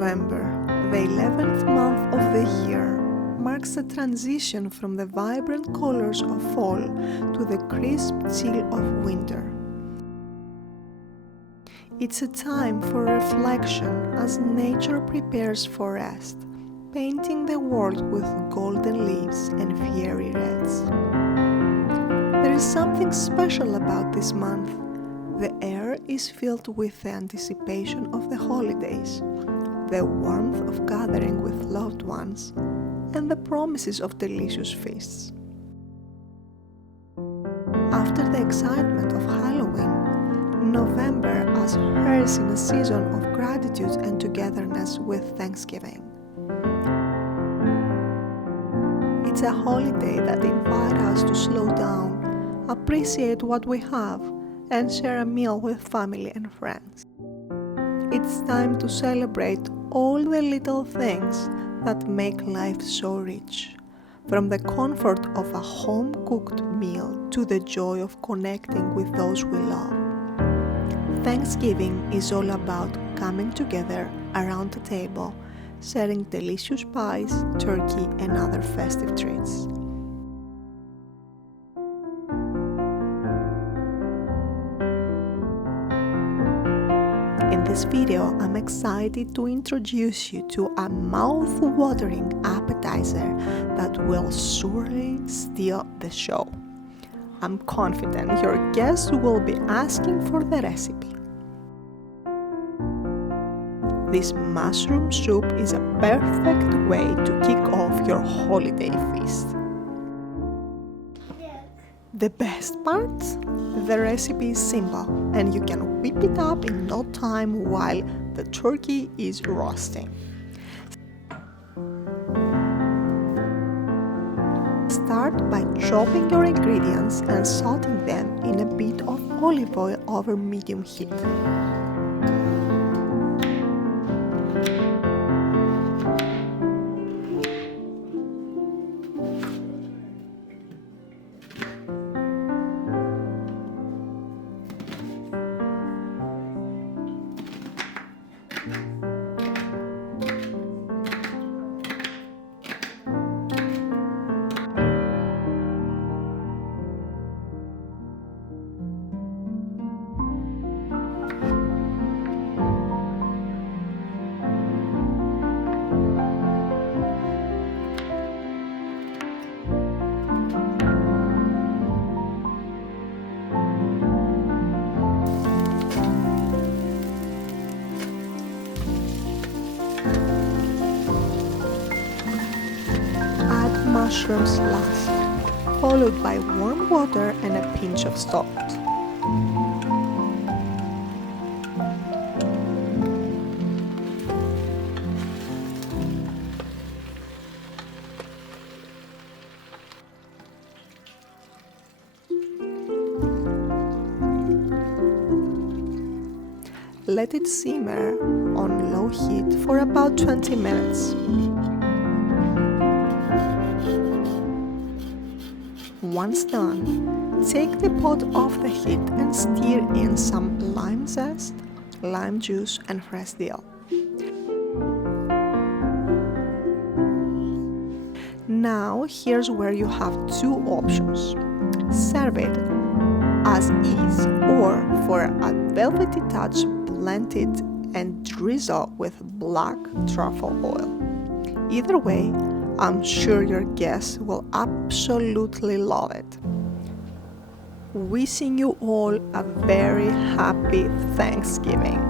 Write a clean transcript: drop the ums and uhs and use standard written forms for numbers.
November, the 11th month of the year, marks the transition from the vibrant colors of fall to the crisp chill of winter. It's a time for reflection as nature prepares for rest, painting the world with golden leaves and fiery reds. There is something special about this month. The air is filled with the anticipation of the holidays, the warmth of gathering with loved ones, and the promises of delicious feasts. After the excitement of Halloween, November ushers in a season of gratitude and togetherness with Thanksgiving. It's a holiday that invites us to slow down, appreciate what we have, and share a meal with family and friends. It's time to celebrate all the little things that make life so rich, from the comfort of a home-cooked meal to the joy of connecting with those we love. Thanksgiving is all about coming together around the table, sharing delicious pies, turkey, and other festive treats. In this video, I'm excited to introduce you to a mouth-watering appetizer that will surely steal the show. I'm confident your guests will be asking for the recipe. This mushroom soup is a perfect way to kick off your holiday feast. The best part? The recipe is simple and you can whip it up in no time while the turkey is roasting. Start by chopping your ingredients and sauteing them in a bit of olive oil over medium heat. Mushrooms last, followed by warm water and a pinch of salt. Let it simmer on low heat for about 20 minutes. Once done, take the pot off the heat and stir in some lime zest, lime juice, and fresh dill. Now here's where you have two options. Serve it as is or for a velvety touch, blend it and drizzle with black truffle oil. Either way, I'm sure your guests will absolutely love it. Wishing you all a very happy Thanksgiving.